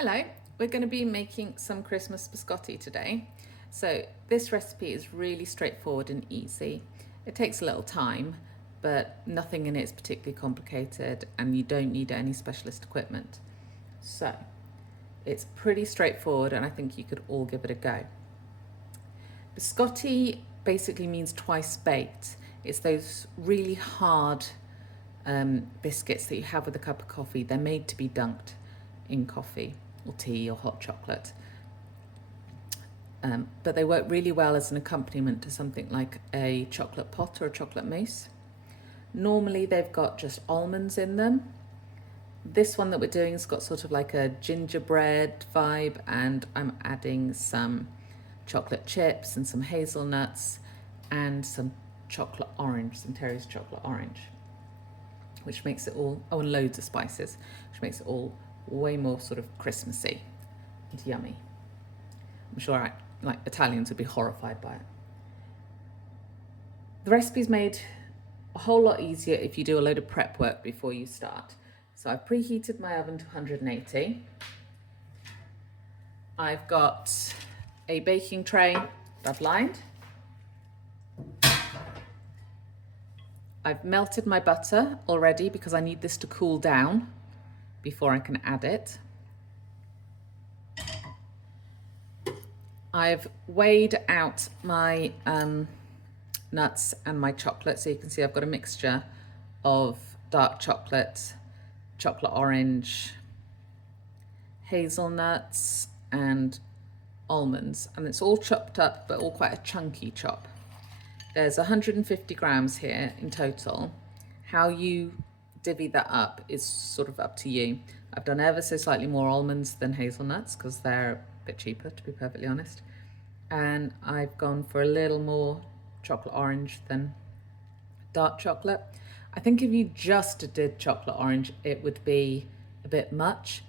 Hello, we're going to be making some Christmas biscotti today. So this recipe is really straightforward and easy. It takes a little time, but nothing in it is particularly complicated and you don't need any specialist equipment. So it's pretty straightforward and I think you could all give it a go. Biscotti basically means twice baked. It's those really hard biscuits that you have with a cup of coffee. They're made to be dunked in coffee or tea or hot chocolate. But they work really well as an accompaniment to something like a chocolate pot or a chocolate mousse. Normally they've got just almonds in them. This one that we're doing has got sort of like a gingerbread vibe, and I'm adding some chocolate chips and some hazelnuts and some chocolate orange, some Terry's chocolate orange, which makes it all, oh, and loads of spices, which makes it all way more sort of Christmassy and yummy. I'm sure Italians would be horrified by it. The recipe's made a whole lot easier if you do a load of prep work before you start. So I've preheated my oven to 180. I've got a baking tray that I've lined. I've melted my butter already because I need this to cool down before I can add it. I've weighed out my nuts and my chocolate, so you can see I've got a mixture of dark chocolate, chocolate orange, hazelnuts and almonds, and it's all chopped up but all quite a chunky chop. There's 150 grams here in total. How you divvy that up is sort of up to you. I've done ever so slightly more almonds than hazelnuts because they're a bit cheaper, to be perfectly honest. And I've gone for a little more chocolate orange than dark chocolate. I think if you just did chocolate orange, it would be a bit much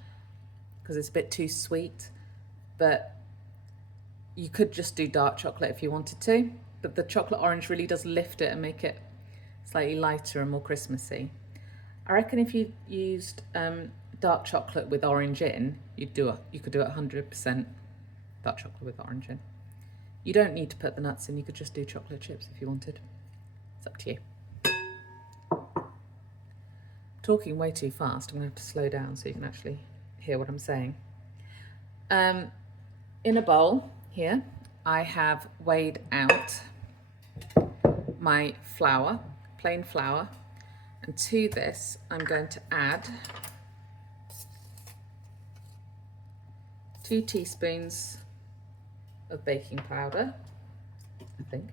because it's a bit too sweet, but you could just do dark chocolate if you wanted to, but the chocolate orange really does lift it and make it slightly lighter and more Christmassy. I reckon if you used dark chocolate with orange in, you could do it 100% dark chocolate with orange in. You don't need to put the nuts in, you could just do chocolate chips if you wanted. It's up to you. Talking way too fast, I'm gonna have to slow down so you can actually hear what I'm saying. In a bowl here, I have weighed out my flour, plain flour, and to this I'm going to add 2 teaspoons of baking powder, I think.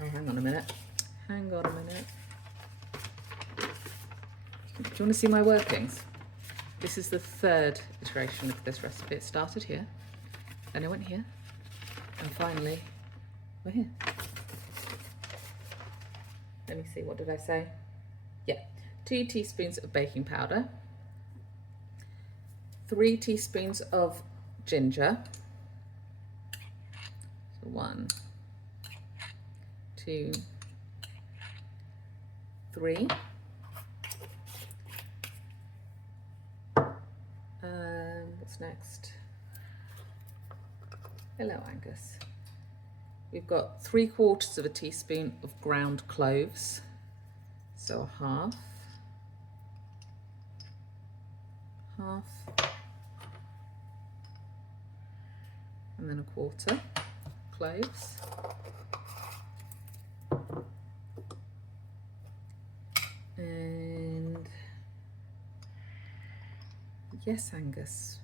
Oh, hang on a minute. Do you want to see my workings? This is the third iteration of this recipe. It started here, then it went here, and finally we're here. Let me see, what did I say? Yeah, 2 teaspoons of baking powder, 3 teaspoons of ginger. So 1, 2, 3. What's next? Hello, Angus. We've got 3/4 of a teaspoon of ground cloves, so half, and then 1/4 cloves. And yes, Angus,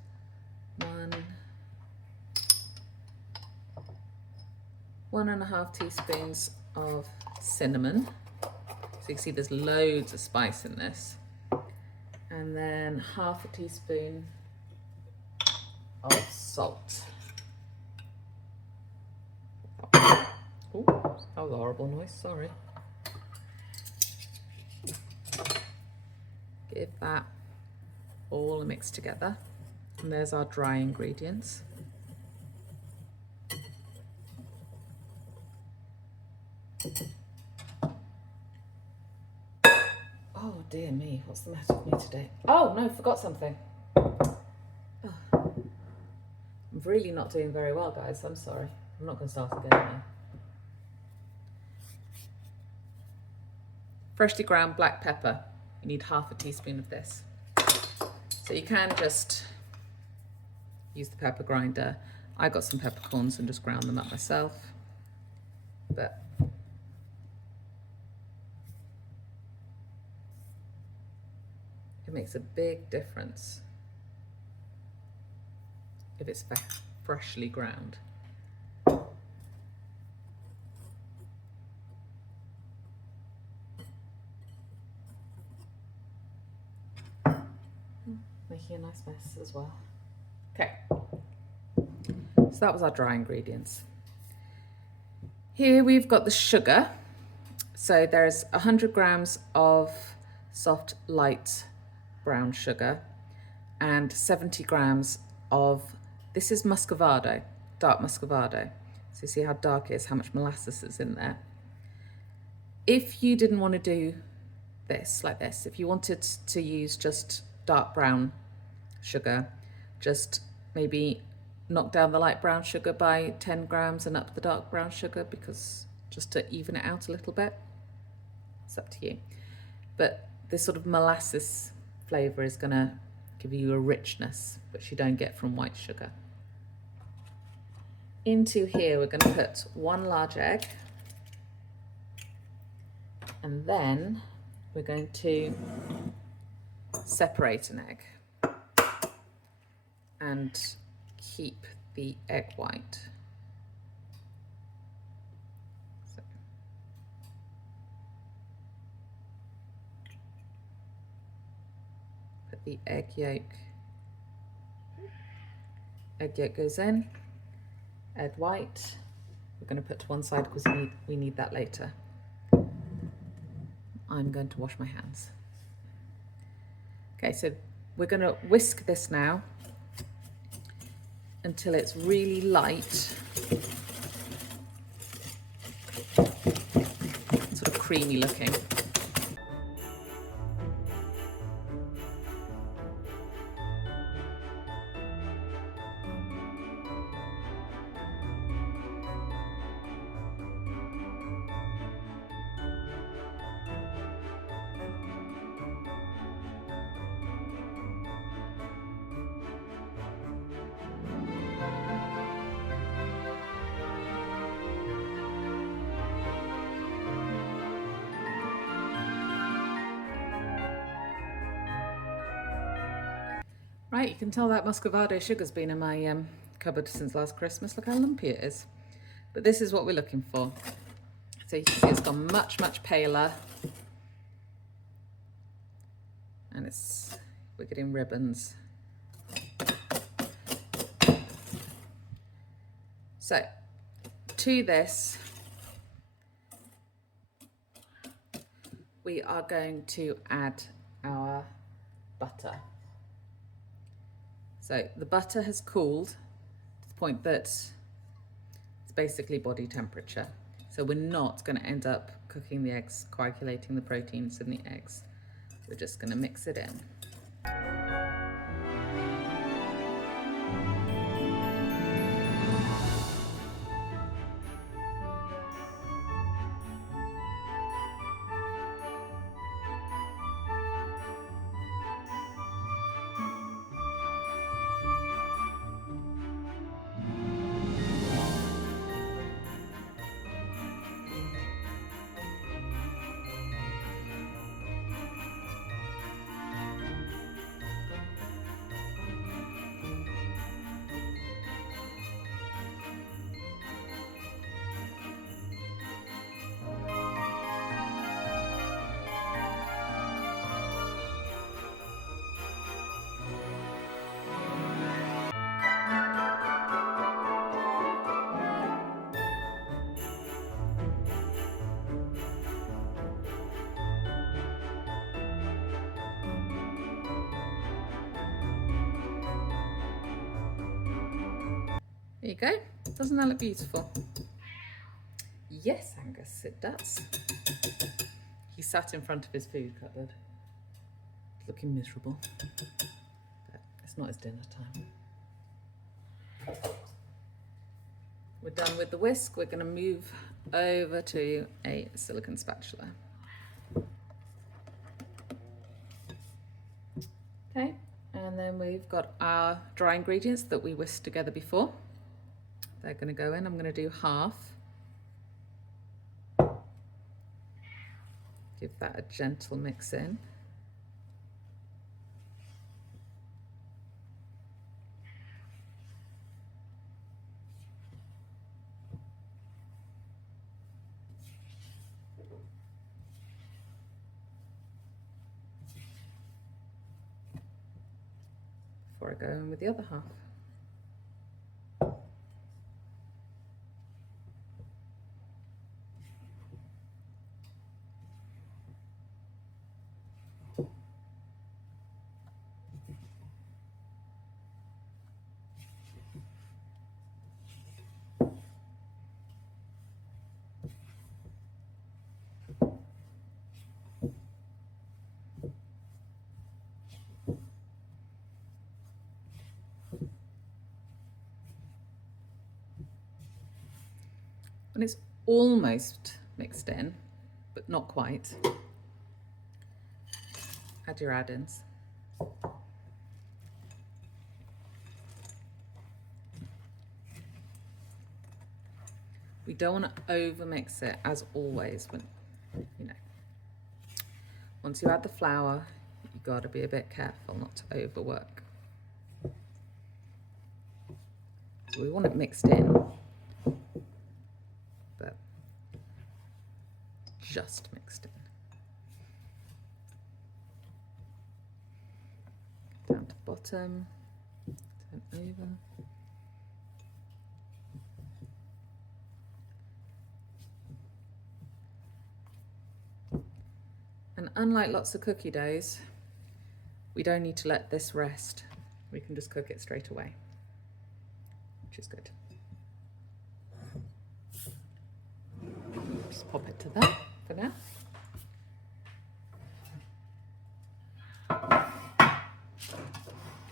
1.5 teaspoons of cinnamon. So you can see there's loads of spice in this. And then 1/2 teaspoon of salt. Oh, that was a horrible noise, sorry. Give that all mixed together. And there's our dry ingredients. Oh dear me, what's the matter with me today? Oh no, forgot something. Oh, I'm really not doing very well, guys. I'm sorry. I'm not going to start again now. Freshly ground black pepper. You need half a teaspoon of this. So you can just use the pepper grinder. I got some peppercorns and just ground them up myself. But it makes a big difference if it's freshly ground. Making a nice mess as well. Okay, so that was our dry ingredients. Here we've got the sugar. So there's 100 grams of soft light brown sugar and 70 grams of, this is muscovado, dark muscovado. So you see how dark it is, how much molasses is in there. If you didn't want to do this like this, if you wanted to use just dark brown sugar, just maybe knock down the light brown sugar by 10 grams and up the dark brown sugar, because just to even it out a little bit. It's up to you. But this sort of molasses flavour is going to give you a richness which you don't get from white sugar. Into here we're going to put 1 large egg, and then we're going to separate an egg and keep the egg white. So. Put the egg yolk goes in, egg white we're going to put to one side because we need that later. I'm going to wash my hands. Okay, so we're going to whisk this now until it's really light, sort of creamy looking. Right, you can tell that muscovado sugar's been in my cupboard since last Christmas. Look how lumpy it is. But this is what we're looking for. So you can see it's gone much, much paler. And we're getting ribbons. So, to this, we are going to add our butter. So the butter has cooled to the point that it's basically body temperature. So we're not going to end up cooking the eggs, coagulating the proteins in the eggs. We're just going to mix it in. There you go. Doesn't that look beautiful? Yes, Angus, it does. He sat in front of his food cupboard. looking miserable, but it's not his dinner time. We're done with the whisk. We're going to move over to a silicone spatula. Okay, and then we've got our dry ingredients that we whisked together before. They're going to go in. I'm going to do half. Give that a gentle mix in. Before I go in with the other half. When it's almost mixed in, but not quite, add your add-ins. We don't want to over mix it, as always, when, you know, once you add the flour, you've got to be a bit careful not to overwork. So we want it mixed in, but just mixed in. Down to bottom, turn over. And unlike lots of cookie doughs, we don't need to let this rest. We can just cook it straight away, which is good. Just pop it to that for now.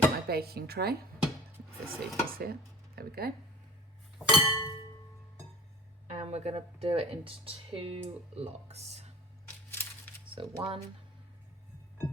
Get my baking tray, just so you can see it. There we go. And we're going to do it into 2 logs. So 1, 2.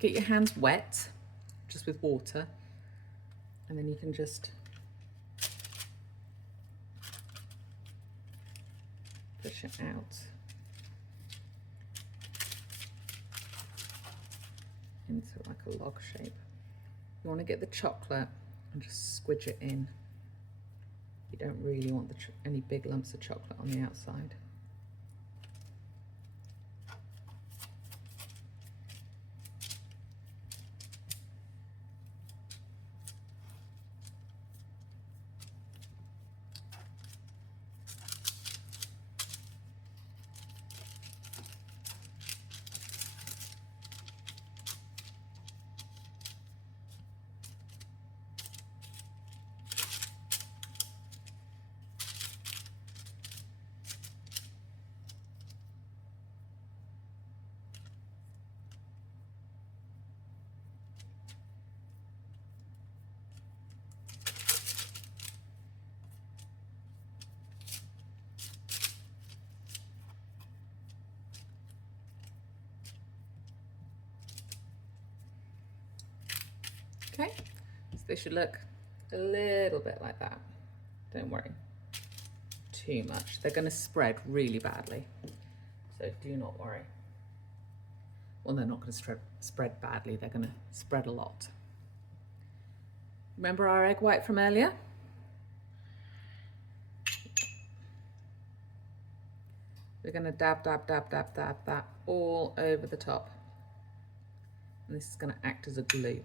Get your hands wet, just with water, and then you can just push it out into like a log shape. You want to get the chocolate and just squidge it in. You don't really want any big lumps of chocolate on the outside. Okay, so they should look a little bit like that. Don't worry too much. They're going to spread really badly, so do not worry. Well, they're not going to spread badly, they're going to spread a lot. Remember our egg white from earlier? We're going to dab, dab, dab, dab, dab that all over the top. And this is going to act as a glue.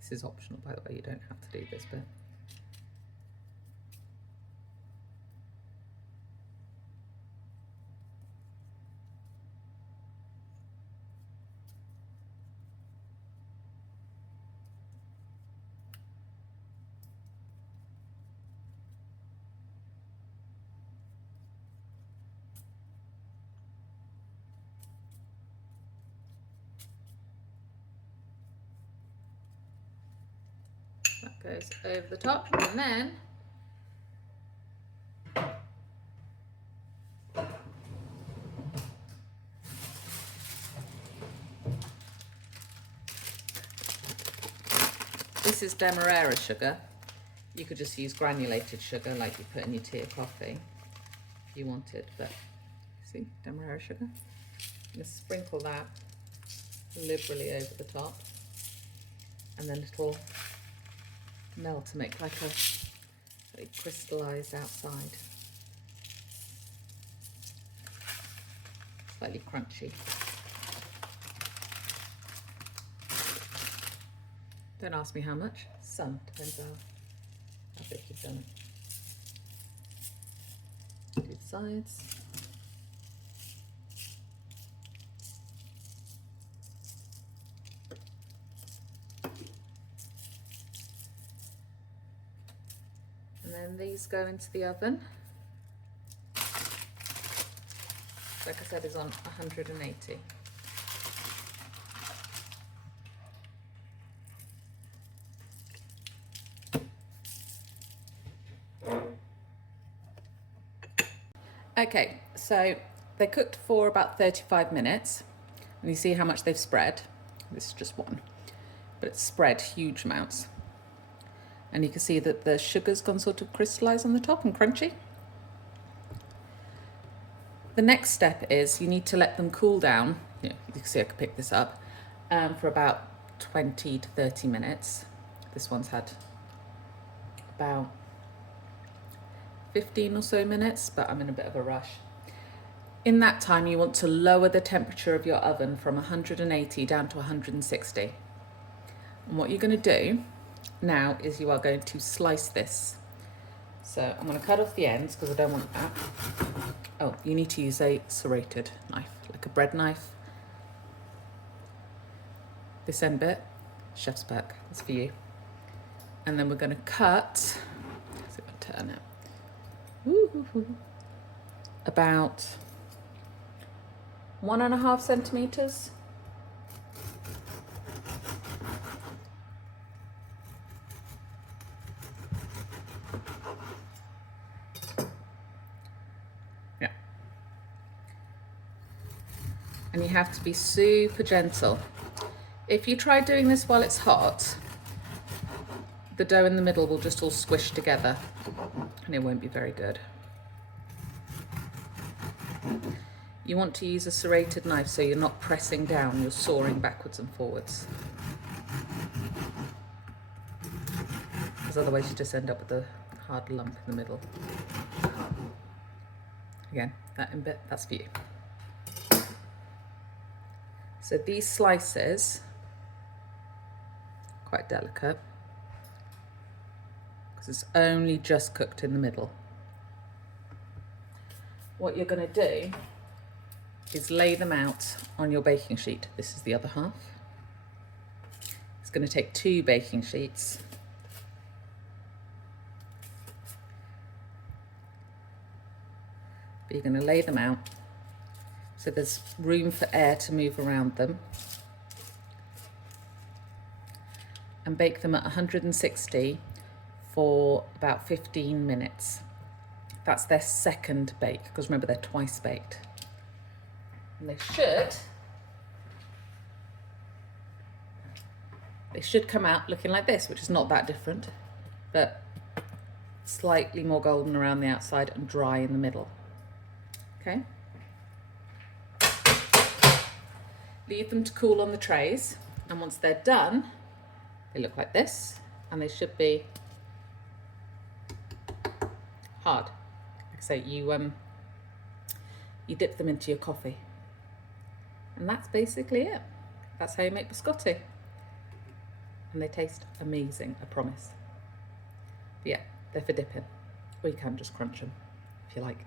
This is optional, by the way, you don't have to do this bit. That goes over the top, and then this is demerara sugar. You could just use granulated sugar like you put in your tea or coffee if you wanted, but see, demerara sugar. I'm going to sprinkle that liberally over the top, and then it will melt to make like a very crystallized outside. Slightly crunchy. Don't ask me how much. Some, depends how big you've done it. Do the sides. And then these go into the oven. Like I said, is on 180. Okay, so they cooked for about 35 minutes, and you see how much they've spread. This is just one, but it's spread huge amounts. And you can see that the sugar's gone sort of crystallized on the top and crunchy. The next step is you need to let them cool down. You can see I could pick this up for about 20 to 30 minutes. This one's had about 15 or so minutes, but I'm in a bit of a rush. In that time, you want to lower the temperature of your oven from 180 down to 160. And what you're going to do now is you are going to slice this. So I'm going to cut off the ends because I don't want that. Oh, you need to use a serrated knife, like a bread knife. This end bit, chef's perk, that's for you. And then we're going to cut, see if I can turn it, about 1.5 centimeters. Yeah. And you have to be super gentle. If you try doing this while it's hot, the dough in the middle will just all squish together and it won't be very good. You want to use a serrated knife so you're not pressing down, you're sawing backwards and forwards. Because otherwise you just end up with a hard lump in the middle. Again, that in bit, that's for you. So these slices, quite delicate, because it's only just cooked in the middle. What you're going to do is lay them out on your baking sheet. This is the other half. It's going to take 2 baking sheets. But you're going to lay them out so there's room for air to move around them. And bake them at 160 for about 15 minutes. That's their second bake, because remember they're twice baked. And they should come out looking like this, which is not that different, but slightly more golden around the outside and dry in the middle. Okay? Leave them to cool on the trays, and once they're done, they look like this, and they should be hard. Like I say, you dip them into your coffee, and that's basically it. That's how you make biscotti, and they taste amazing, I promise. But yeah, they're for dipping, or you can just crunch them if you like.